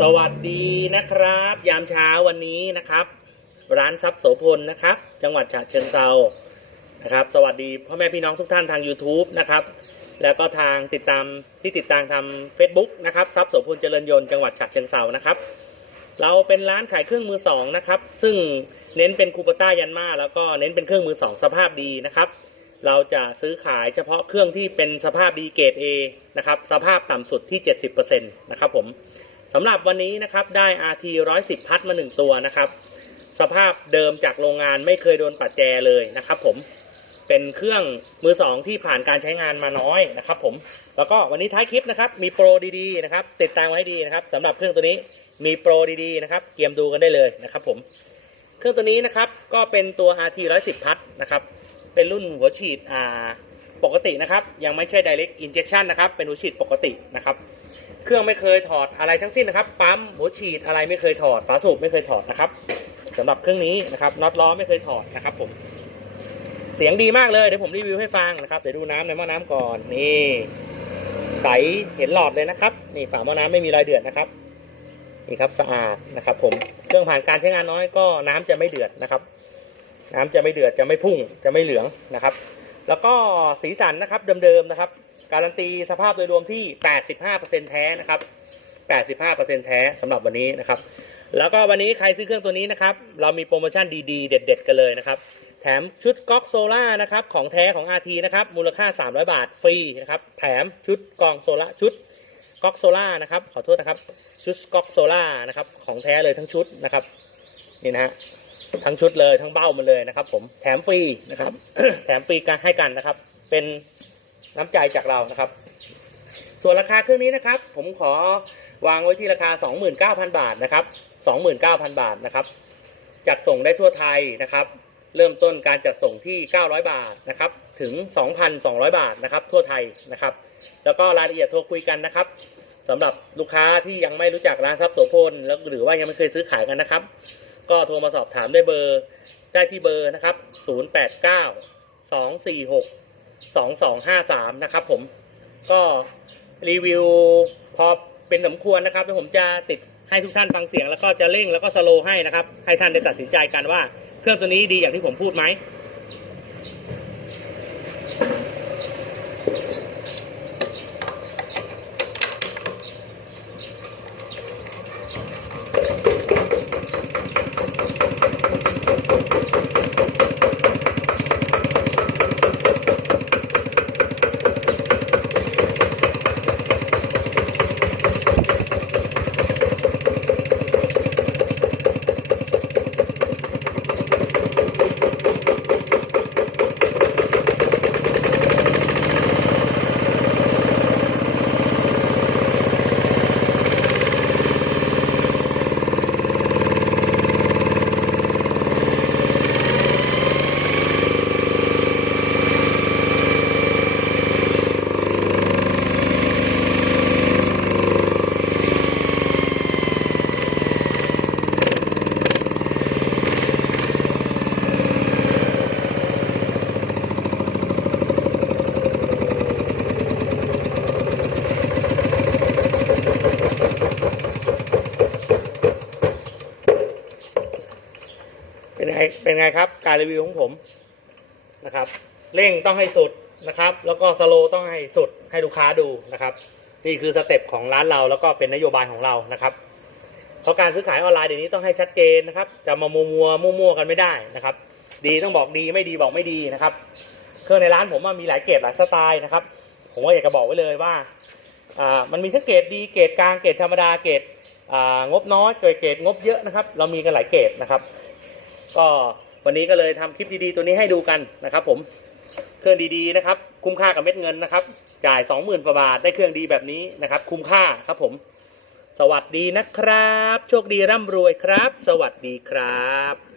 สวัสดีนะครับ ยามเช้าวันนี้นะครับ ร้านทรัพย์โสพลนะครับ จังหวัดฉะเชิงเซานะครับ สวัสดีพ่อแม่พี่น้องทุกท่านทาง YouTube นะครับ แล้วก็ทางติดตามที่ติดตามทำ Facebook นะครับทรัพย์โสพลเจริญยนต์จังหวัดฉะเชิงเซานะครับ เราเป็นร้านขายเครื่องมือสองนะครับ ซึ่งเน้นเป็นคูปต้ายันมาแล้วก็เน้นเป็นเครื่องมือสองสภาพดีนะครับ เราจะซื้อขายเฉพาะเครื่องที่เป็นสภาพดีเกรด A นะครับ สภาพต่ำสุดที่ 70%นะครับผม สำหรับวันนี้นะครับได้ RT 110 พัดมา 1 ตัวนะครับ สภาพเดิมจากโรงงานไม่เคยโดนปัดแจเลยนะครับ ผมเป็นเครื่องมือสองที่ผ่านการใช้งานมาน้อยนะครับ ผม แล้วก็วันนี้ท้ายคลิปนะครับ มีโปรดีๆนะครับ ติดตามไว้ให้ดีนะครับสำหรับเครื่องตัวนี้มีโปรดีๆนะครับเตรียมดูกันได้เลยนะครับ ผม เครื่องตัวนี้นะครับก็เป็นตัว RT 110 พัดนะครับ เป็นรุ่นหัวฉีดอ่า ปกตินะครับ ยังไม่ใช่ direct injection นะครับ เป็นหัวฉีดปกตินะครับ เครื่องไม่เคยถอดอะไรทั้งสิ้นนะครับ ปั๊มหัวฉีดอะไรไม่เคยถอด ฝาสูบไม่เคยถอดนะครับสำหรับเครื่องนี้นะครับ น็อตล้อไม่เคยถอดนะครับผม เสียงดีมากเลย เดี๋ยวผมรีวิวให้ฟังนะครับ เดี๋ยวดูน้ำในหม้อน้ำก่อน นี่ใส เห็นหลอดเลยนะครับ นี่ฝาหม้อน้ำไม่มีรอยเดือดนะครับ นี่ครับสะอาดนะครับ ผม เครื่องผ่านการใช้งานน้อยก็น้ำจะไม่เดือดนะครับ น้ำจะไม่เดือด จะไม่พุ่ง จะไม่เหลืองนะครับ แล้วก็สีสันนะครับเดิมๆนะครับ การันตีสภาพโดยรวมที่ 85%แท้นะครับ 85%แท้สำหรับวันนี้นะครับ แล้วก็วันนี้ใครซื้อเครื่องตัวนี้นะครับ เรามีโปรโมชั่นดีๆ เด็ด ๆ กันเลยนะครับ แถมชุดก๊อกโซล่านะครับของแท้ของ RT นะครับมูลค่า 300 บาทฟรีนะครับ แถมชุดกองโซล่าชุดก๊อกโซล่านะครับขอโทษนะครับชุดก๊อกโซล่านะครับของแท้เลยทั้งชุดนะครับนี่นะฮะ ทั้งชุดเลยทั้งเบ้ามันเลยนะครับ ผมแถมฟรีนะครับ แถมฟรีกันให้กันนะครับ เป็นน้ำใจจากเรานะครับ ส่วนราคาเครื่องนี้นะครับ ผมขอวางไว้ที่ราคา 29,000 บาทนะครับ 29,000 บาทนะครับจัดส่งได้ทั่วไทยนะครับ เริ่มต้นการจัดส่งที่ 900 บาทนะครับ ถึง 2,200 บาทนะครับ ทั่วไทยนะครับ แล้วก็รายละเอียดโทรคุยกันนะครับสำหรับลูกค้าที่ยังไม่รู้จักร้านทรัพย์โสพลแล้วหรือว่ายังไม่เคยซื้อขายกันนะครับ ก็โทรมาสอบถามได้เบอร์ได้ที่เบอร์นะครับ 089 246 2253 นะครับผมก็รีวิวพอเป็นสมควรนะครับแล้วผมจะติดให้ทุกท่านฟังเสียงแล้วก็จะเร่งแล้วก็สโลให้นะครับ ให้ท่านได้ตัดสินใจกันว่า เครื่องตัวนี้ดีอย่างที่ผมพูดไหม เป็นไงเป็นไงครับ การรีวิวของผมนะครับ เร่งต้องให้สุดนะครับ แล้วก็สโลต้องให้สุดให้ลูกค้าดูนะครับ นี่คือสเต็ปของร้านเราแล้วก็เป็นนโยบายของเรานะครับเพราะการซื้อขายออนไลน์เดี๋ยวนี้ต้องให้ชัดเจนนะครับ จะมามัวมัวมั่วมั่วๆกันไม่ได้นะครับ ดีต้องบอกดีไม่ดีบอกไม่ดีนะครับ เครื่องในร้านผมมีหลายเกรดหลายสไตล์นะครับ ผมว่าอยากจะบอกไว้เลยว่า มันมีทั้งเกรดดีเกรดกลางเกรดธรรมดาเกรดงบน้อยเกรดเกรดงบเยอะนะครับ เรามีกันหลายเกรดนะครับ ก็วันนี้ก็เลยทำคลิปดีๆ ตัวนี้ให้ดูกันนะครับ ผมเครื่องดีๆนะครับ คุ้มค่ากับเม็ดเงินนะครับ จ่ายสองหมื่นกว่าบาทได้เครื่องดีแบบนี้นะครับ คุ้มค่าครับผม สวัสดีนะครับ โชคดีร่ำรวยครับ สวัสดีครับ